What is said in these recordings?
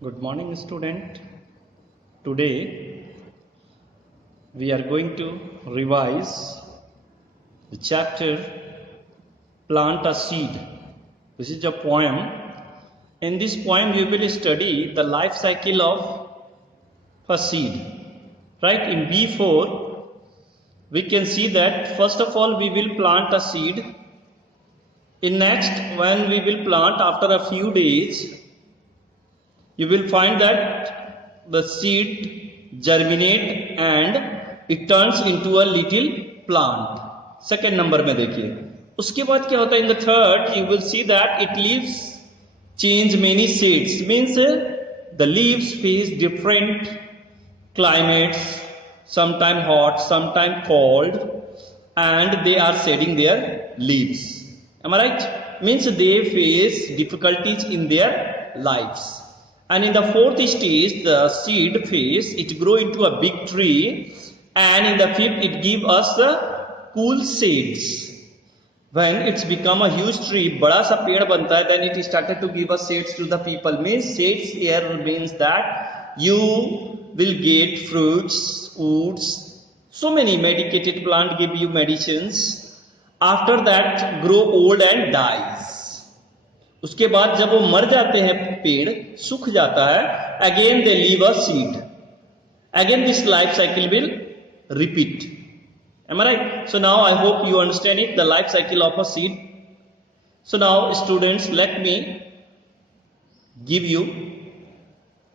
Good morning, student. Today we are going to revise the chapter Plant a Seed. This is a poem. In this poem, you will study the life cycle of a seed. Right? In B4, we can see that first of all we will plant a seed. In next, when we will plant after a few days, you will find that the seed germinate and it turns into a little plant. Second number में देखिए. उसके बाद क्या होता है? In the third, you will see that it leaves change many shades. Means the leaves face different climates, sometime hot, sometime cold, and they are shedding their leaves. Am I right? Means they face difficulties in their lives. And in the fourth stage, the seed phase, it grow into a big tree, and in the fifth, it give us the cool shades. When it's become a huge tree, बड़ा सा पेड़ बनता है, then it started to give us shades to the people. Means shades here means that you will get fruits, woods, so many medicated plant give you medicines. After that, grow old and dies. उसके बाद जब वो मर जाते हैं, पेड़ सूख जाता है, again they leave a seed. Again this life cycle will repeat. Am I right? So now I hope you understand it, the life cycle of a seed. So now students, let me give you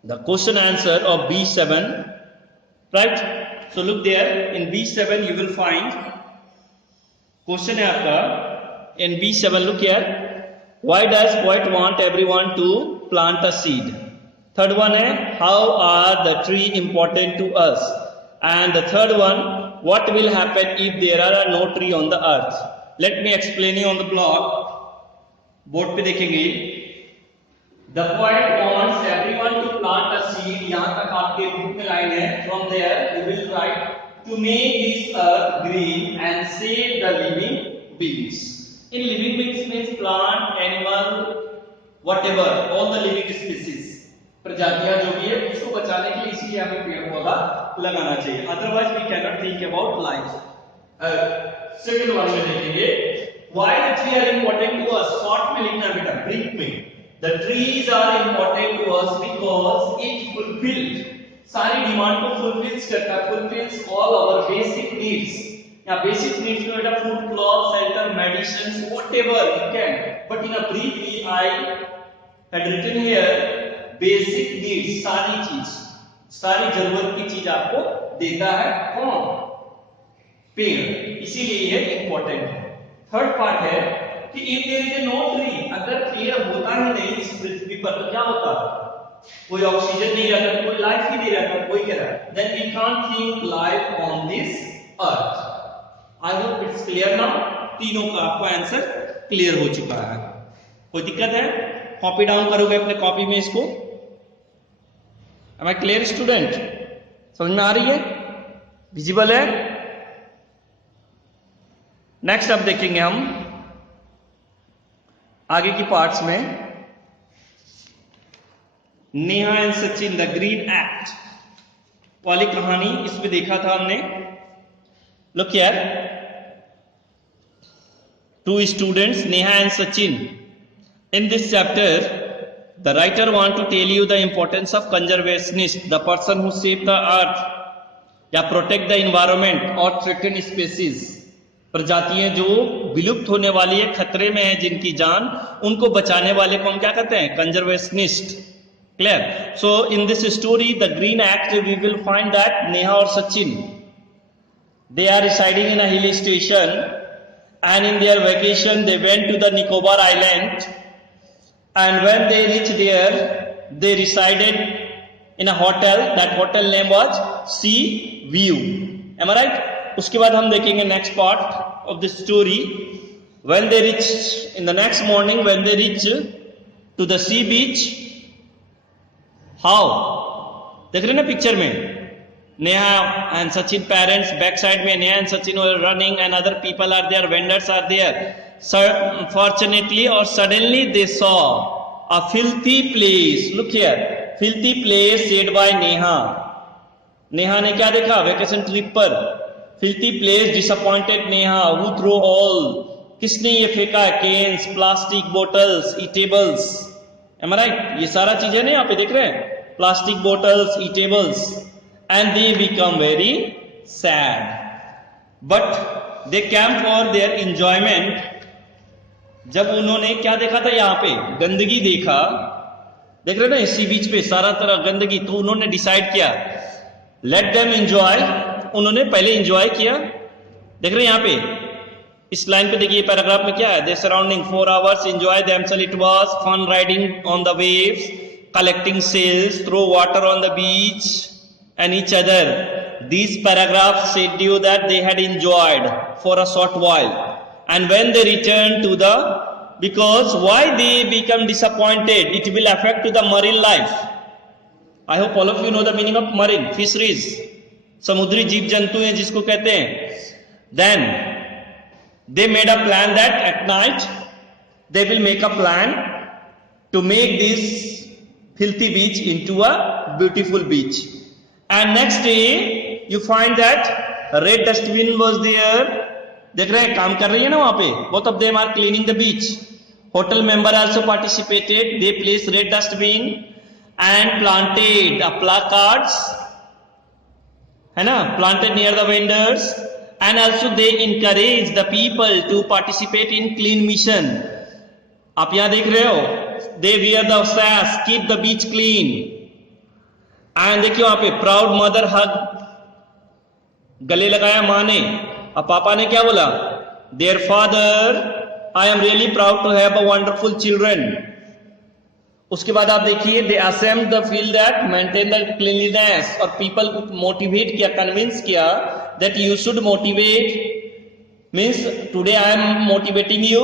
the question answer of B7. Right? So look there, in B7 you will find question है आपका. In B7 look here. Why does poet want everyone to plant a seed? Third one है, how are the tree important to us? And the third one, what will happen if there are no tree on the earth? Let me explain you on the block. Board पे देखेंगे. The poet wants everyone to plant a seed. यहाँ तक आपके बुक में लाइन है. From there you will write to make this earth green and save the living beings. In living beings means plant, animal, whatever, all the living species. प्रजातियां जो भी है उसको बचाने के लिए इसलिए हमें पेड़ पौधा लगाना चाहिए. Otherwise we cannot think about life. Second one में देखेंगे. Why the tree are important to us? Short में लिखना बेटा, brief में. The trees are important to us because it fulfills सारी डिमांड को fulfills करता है. Fulfills all our basic needs. Yeah, basic needs to have food, clothes, shelter, medicines, whatever you can. But in a briefly, I had written here basic needs, सारी चीज, सारी जरूरत की चीज आपको देता है कौन? पेड़. इसीलिए ये इम्पोर्टेंट है. थर्ड पार्ट है कि if there is no tree, अगर पेड़ होता ही नहीं इस पृथ्वी पर तो क्या होता? कोई ऑक्सीजन नहीं रहता, कोई लाइफ ही नहीं रहता. कोई कह रहा है then we can't think life on this earth. I hope it's clear now. तीनों का आपका आंसर क्लियर हो चुका है. कोई दिक्कत है? कॉपी डाउन करोगे अपने कॉपी में इसको. Am I clear student? समझ में आ रही है? विजिबल है? नेक्स्ट अब देखेंगे हम आगे की पार्ट्स में. Neha and Sachin the green act वाली कहानी इसमें देखा था हमने. Look here, two students, Neha and Sachin. In this chapter, the writer want to tell you the importance of conservationist, the person who save the earth, या protect the environment or threaten species. प्रजातियां जो विलुप्त होने वाली है, खतरे में है जिनकी जान, उनको बचाने वाले को हम क्या कहते हैं? Conservationist. Clear? So in this story, the Green Act, we will find that Neha और Sachin, they are residing in a hill station, and in their vacation they went to the Nicobar Island, and when they reached there they resided in a hotel. That hotel name was Sea View. Am I right? उसके बाद हम देखेंगे next part of the story. When they reached in the next morning, when they reached to the sea beach, how? देख रहे ना पिक्चर में? Neha and Sachin parents backside में Neha and Sachin were running and other people are there, vendors are there. So fortunately or suddenly they saw a filthy place. Look here, filthy place said by Neha. Neha ने क्या देखा vacation trip पर? Filthy place disappointed Neha who threw all, किसने ये फेंका? Cans, plastic bottles, eatables. Am I right? ये सारा चीज है ना यहाँ पे देख रहे हैं, plastic bottles, eatables, and they become very sad but they came for their enjoyment. जब उन्होंने क्या देखा था यहाँ पे? गंदगी देखा, देख रहे ना इसी बीच पे सारा तरह गंदगी, तो उन्होंने डिसाइड किया लेट देम एंजॉय। उन्होंने पहले एंजॉय किया, देख रहे हैं यहाँ पे इस लाइन पे देखिए पैराग्राफ में क्या है? They surrounding 4 hours enjoy themselves, it was fun riding on the waves, collecting sails, throw water on the beach and each other. These paragraphs said you that they had enjoyed for a short while, and when they returned to the, because why they become disappointed, it will affect to the marine life. I hope all of you know the meaning of marine, fisheries, समुद्री जीव जंतु हैं जिसको कहते हैं. Then they made a plan that at night they will make a plan to make this filthy beach into a beautiful beach. And next day you find that red dustbin was there. देख रहे हैं काम कर रही है ना वहां पे. Both of them are cleaning the beach. Hotel member also participated. They placed red dustbin and planted placards, है ना, planted near the vendors, and also they encouraged the people to participate in clean mission. आप यहां देख रहे हो, they wear the sash, keep the beach clean. And देखिए वहां पे proud mother hug, गले लगाया माँ ने. अब पापा ने क्या बोला? Dear father, I am really proud to have a wonderful children. उसके बाद आप देखिए they assembled the field that maintain the cleanliness, और people को मोटिवेट किया, कन्विंस किया that you should motivate, means today I am motivating you,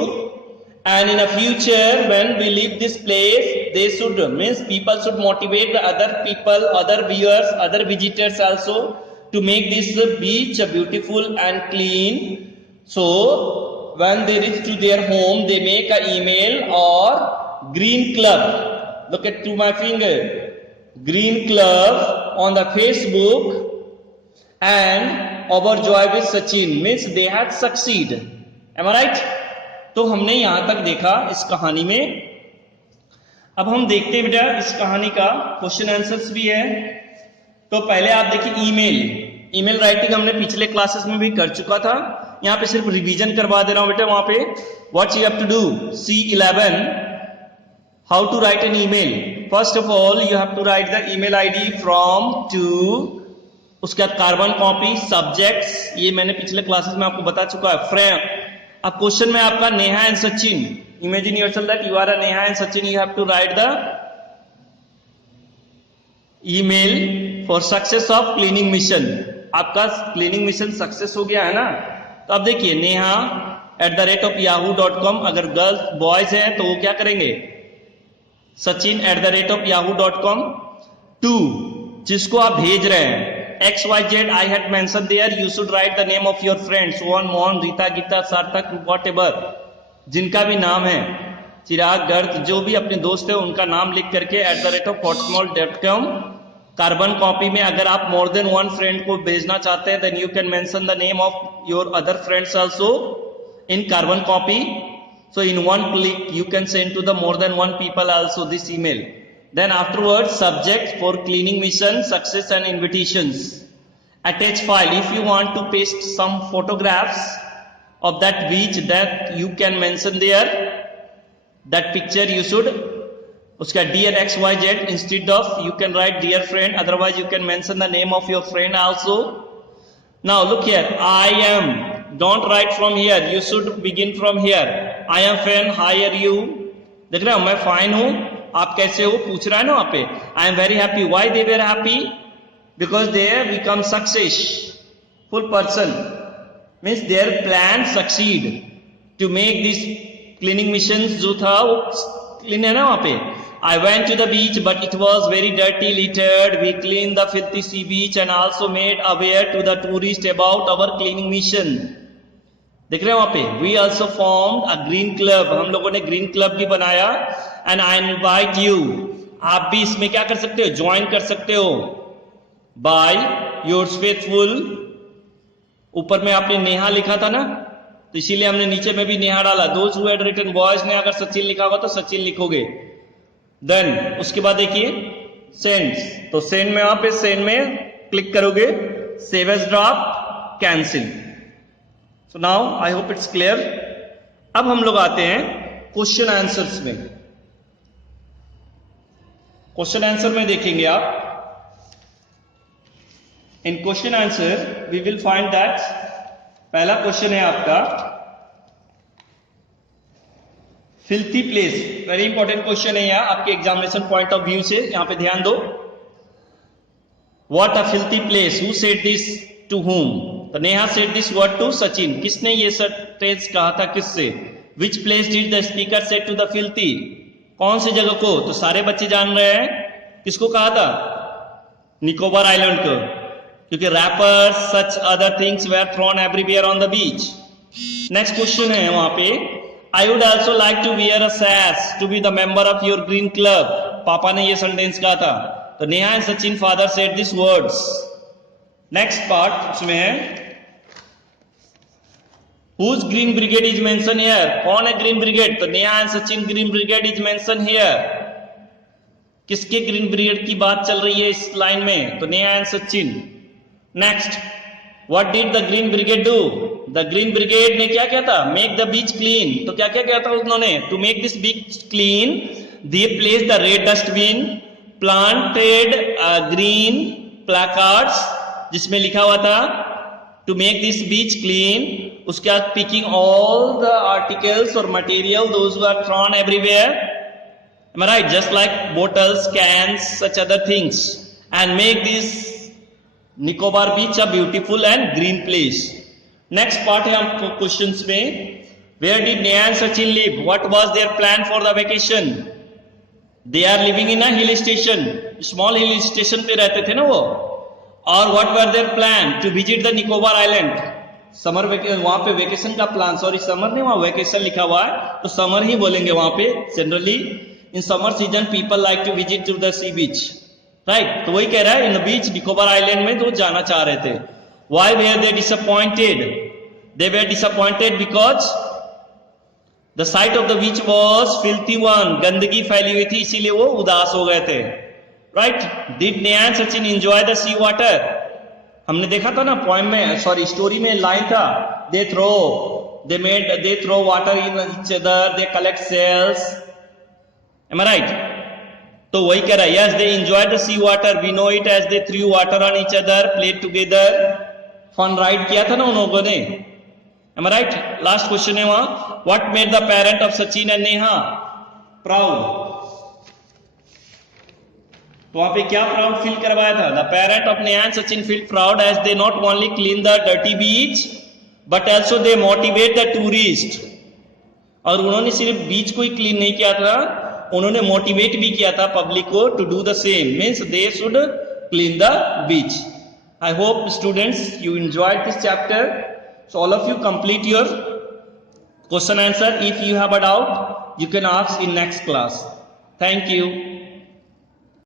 and in a future when we leave this place they should, means people should motivate the other people, other viewers, other visitors also to make this beach beautiful and clean. So when they reach to their home they make an email or green club, look at to my finger, green club on the Facebook, and overjoyed with Sachin, means they had succeed. Am I right? तो हमने यहां तक देखा इस कहानी में. अब हम देखते हैं बेटा इस कहानी का क्वेश्चन आंसर्स भी है. तो पहले आप देखिए ईमेल राइटिंग हमने पिछले क्लासेस में भी कर चुका था. यहां पे सिर्फ रिवीजन करवा दे रहा हूं बेटा. वहां पे what you have to do, C11, how to write an email. First of all you have to write the email ID from to, उसके बाद कार्बन कॉपी, सब्जेक्ट्स, ये मैंने पिछले क्लासेस में आपको बता चुका है. फ्रेम. अब क्वेश्चन में आपका Neha and Sachin, imagine yourself that you are a Neha and Sachin, you have to write the email for success of cleaning mission. आपका क्लीनिंग मिशन सक्सेस हो गया है ना. तो अब देखिए neha@yahoo.com, अगर गर्ल्स बॉयज हैं तो वो क्या करेंगे, sachin@yahoo.com. टू जिसको आप भेज रहे हैं, XYZ I had mentioned there, you should write the name of your friends, Sohan, Mohan, Rita, Gita, Sarthak, whatever, जिनका भी नाम है, चिराग, गर्द, जो भी अपने दोस्त है उनका नाम लिख करके @hotmail.com. कार्बन कॉपी में अगर आप मोर देन वन फ्रेंड को भेजना चाहते हैं, then you can mention the name of your other friends also in carbon copy. So in one click you can send to the more than one people also this email. Then afterwards subject for cleaning mission, success and invitations. Attach file. If you want to paste some photographs of that beach, that you can mention there, that picture you should, उसका dear XYZ instead of you can write dear friend, otherwise you can mention the name of your friend also. Now look here, I am, don't write from here, you should begin from here. I am fine, how are you? देख रहे हो मैं फाइन हूं, आप कैसे हो पूछ रहा है ना वहां पे. I am very happy. Why they were happy? Because they have become successful person, means their plan succeed to make this cleaning missions जो था वो क्लीन है ना वहां पे. I went to the beach but it was very dirty, littered. We cleaned the filthy sea beach and also made aware to the tourists about our cleaning mission. देख रहे हैं वहां पे. We also formed a green club. हम लोगों ने green club भी बनाया. And I invite you. आप भी इसमें क्या कर सकते हो, ज्वाइन कर सकते हो बाय योर्स फेथफुल। ऊपर में आपने नेहा लिखा था ना, तो इसीलिए हमने नीचे में भी नेहा डाला। Those who had written boys ने अगर सचिन लिखा होगा तो सचिन लिखोगे। देन उसके बाद देखिए सेंड्स, तो सेंड में आप सेंड में क्लिक करोगे, save as draft, cancel. So now I hope it's clear. अब हम लोग आते हैं क्वेश्चन आंसर्स में। क्वेश्चन आंसर में देखेंगे आप, in question answer we will find that पहला क्वेश्चन है आपका filthy place. Very important question है यहां आपके एग्जामिनेशन पॉइंट ऑफ व्यू से, यहां पे ध्यान दो। What a filthy place, who said this to whom? तो Neha said this word to Sachin. किसने ये सेंटेंस कहा था, किससे? Which place did the speaker said to the filthy? कौन सी जगह को? तो सारे बच्चे जान रहे हैं किसको कहा था, निकोबार आइलैंड को, क्योंकि wrappers such other things were thrown everywhere on the beach. Next question है वहां पे, I would also like to wear a sash to be the member of your green club. पापा ने ये सेंटेंस कहा था, तो Neha and Sachin father said this words. Next part उसमें है whose green brigade is mention here? कौन है ग्रीन ब्रिगेड? तो Neha and Sachin green brigade is mention here. किसके ग्रीन ब्रिगेड की बात चल रही है इस लाइन में? तो Neha and Sachin. Next, what did the green brigade do? The green brigade ने क्या किया था? Make the beach clean. तो क्या क्या किया था उन्होंने? To make this beach clean they placed the red dustbin, planted green placards जिसमें लिखा हुआ था to make this beach clean. उसके बाद पिकिंग ऑल द आर्टिकल्स और material those who are thrown everywhere, am I right? Just like bottles, cans, such other things, and make this Nicobar beach a beautiful and green place. Next part है हम क्वेश्चंस में, where did Neha and Sachin live? What was their plan for the vacation? They are living in a hill station. Small hill station पे रहते थे ना वो। और what were their plan? To visit the Nicobar Island. Summer vacation, वहां पे वेकेशन का plan, sorry summer नहीं, वहां वेकेशन लिखा हुआ है तो समर ही बोलेंगे वहां पे। Generally in summer season people like to visit to the sea beach, right? तो वही कह रहा है in the beach Nicobar island में तो जाना चाह रहे थे। Why were they disappointed? They were disappointed because the sight of the beach was filthy one, गंदगी फैली हुई थी इसीलिए वो उदास हो गए थे, right? Did Neha and Sachin enjoy the sea water? हमने देखा था ना पोएम में, सॉरी स्टोरी में लाइन था, they throw water in each other, they collect shells, am I right? तो वही कह रहा है, yes they enjoy the sea water, we know it as they threw water on each other, played together, fun ride किया था ना उन लोगों ने, am I right? Last question है वहां, what made the parent of Sachin and Neha proud? तो वहां पे क्या प्राउड फील करवाया था? The parent of Neha and Sachin feel proud as they not only clean the dirty beach but also they motivate the tourist. और उन्होंने सिर्फ बीच को ही क्लीन नहीं किया था, उन्होंने मोटिवेट भी किया था पब्लिक को to do the same, means they should clean the beach. I hope students you enjoyed this chapter, so all of you complete your question answer. If you have a doubt, you can ask in next class. Thank you.